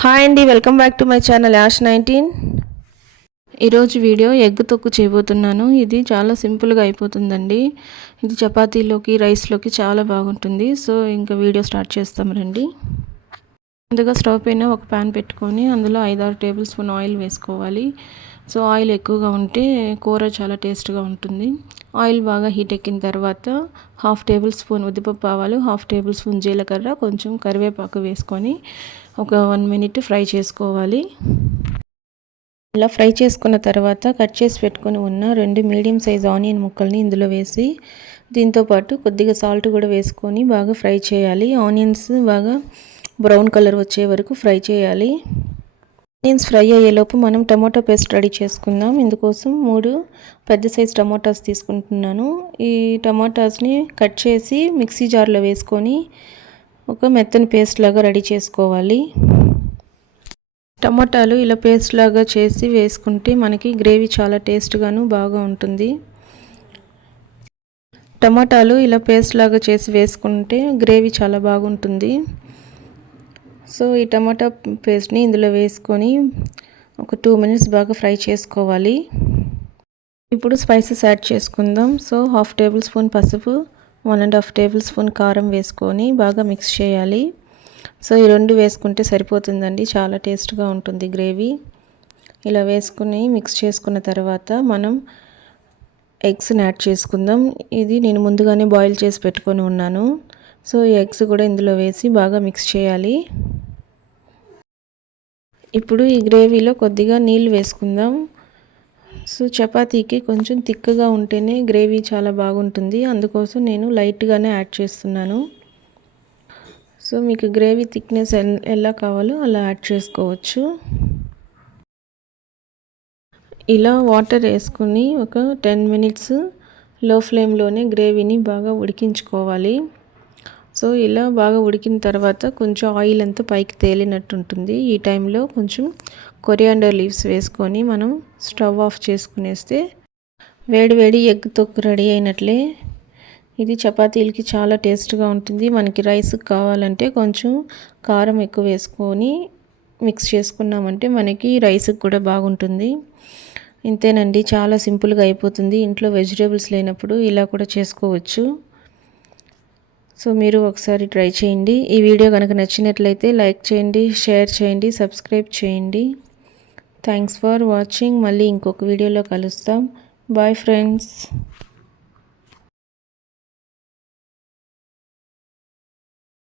Hi అండి, welcome back to my channel యాష్19. ఈరోజు వీడియో ఎగ్ తొక్కు చేయబోతున్నాను. ఇది చాలా సింపుల్గా అయిపోతుందండి. ఇది చపాతీలోకి రైస్లోకి చాలా బాగుంటుంది. సో ఇంకా వీడియో స్టార్ట్ చేస్తాం రండి. ముందుగా స్టవ్ పైన ఒక ప్యాన్ పెట్టుకొని అందులో 5-6 టేబుల్ స్పూన్ ఆయిల్ వేసుకోవాలి. సో ఆయిల్ ఎక్కువగా ఉంటే కూర చాలా టేస్ట్గా ఉంటుంది. ఆయిల్ బాగా హీట్ ఎక్కిన తర్వాత 1/2 టేబుల్ స్పూన్ ఉద్దిపప్పు ఆవాలు, 1/2 టేబుల్ స్పూన్ జీలకర్ర, కొంచెం కరివేపాకు వేసుకొని ఒక 1 మినిట్ ఫ్రై చేసుకోవాలి. ఇలా ఫ్రై చేసుకున్న తర్వాత కట్ చేసి పెట్టుకొని ఉన్న 2 మీడియం సైజ్ ఆనియన్ ముక్కల్ని ఇందులో వేసి దీంతోపాటు కొద్దిగా సాల్ట్ కూడా వేసుకొని బాగా ఫ్రై చేయాలి. ఆనియన్స్ బాగా బ్రౌన్ కలర్ వచ్చే వరకు ఫ్రై చేయాలి. ఆనియన్స్ ఫ్రై అయ్యేలోపు మనం టమాటో పేస్ట్ రెడీ చేసుకుందాం. ఇందుకోసం 3 పెద్ద సైజ్ టమాటాస్ తీసుకుంటున్నాను. ఈ టమాటాస్ని కట్ చేసి మిక్సీ జార్లో వేసుకొని ఒక మెత్తని పేస్ట్ లాగా రెడీ చేసుకోవాలి. టమాటాలు ఇలా పేస్ట్ లాగా చేసి వేసుకుంటే మనకి గ్రేవీ చాలా టేస్ట్గాను బాగా ఉంటుంది. టమాటాలు ఇలా పేస్ట్ లాగా చేసి వేసుకుంటే గ్రేవీ చాలా బాగుంటుంది. సో ఈ టమాటా పేస్ట్ని ఇందులో వేసుకొని ఒక 2 మినిట్స్ బాగా ఫ్రై చేసుకోవాలి. ఇప్పుడు స్పైసెస్ యాడ్ చేసుకుందాం. సో 1/2 టేబుల్ స్పూన్ పసుపు, 1.5 టేబుల్ స్పూన్ కారం వేసుకొని బాగా మిక్స్ చేయాలి. సో ఈ 2 వేసుకుంటే సరిపోతుందండి, చాలా టేస్ట్గా ఉంటుంది గ్రేవీ. ఇలా వేసుకుని మిక్స్ చేసుకున్న తర్వాత మనం ఎగ్స్ని యాడ్ చేసుకుందాం. ఇది నేను ముందుగానే బాయిల్ చేసి పెట్టుకొని ఉన్నాను. సో ఈ ఎగ్స్ కూడా ఇందులో వేసి బాగా మిక్స్ చేయాలి. ఇప్పుడు ఈ గ్రేవీలో కొద్దిగా నీళ్ళు వేసుకుందాం. సో చపాతీకి కొంచెం థిక్గా ఉంటేనే గ్రేవీ చాలా బాగుంటుంది. అందుకోసం నేను లైట్గానే యాడ్ చేస్తున్నాను. సో మీకు గ్రేవీ థిక్నెస్ ఎలా కావాలో అలా యాడ్ చేసుకోవచ్చు. ఇలా వాటర్ వేసుకుని ఒక 10 మినిట్స్ లో ఫ్లేమ్లోనే గ్రేవీని బాగా ఉడికించుకోవాలి. సో ఇలా బాగా ఉడికిన తర్వాత కొంచెం ఆయిల్ అంతా పైకి తేలినట్టు ఉంటుంది. ఈ టైంలో కొంచెం కొరియాండర్ లీవ్స్ వేసుకొని మనం స్టవ్ ఆఫ్ చేసుకునేస్తే వేడి ఎగ్ తొక్కు రెడీ అయినట్లే. ఇది చపాతీలకి చాలా టేస్ట్గా ఉంటుంది. మనకి రైస్కి కావాలంటే కొంచెం కారం ఎక్కువ వేసుకొని మిక్స్ చేసుకున్నామంటే మనకి రైస్కి కూడా బాగుంటుంది. ఇంతేనండి, చాలా సింపుల్గా అయిపోతుంది. ఇంట్లో వెజిటేబుల్స్ లేనప్పుడు ఇలా కూడా చేసుకోవచ్చు. సో మీరు ఒకసారి ట్రై చేయండి. ఈ వీడియో కనుక నచ్చినట్లయితే లైక్ చేయండి, షేర్ చేయండి, సబ్స్క్రైబ్ చేయండి. Thanks for watching. మళ్ళీ ఇంకొక వీడియోలో కలుస్తాం. Bye friends.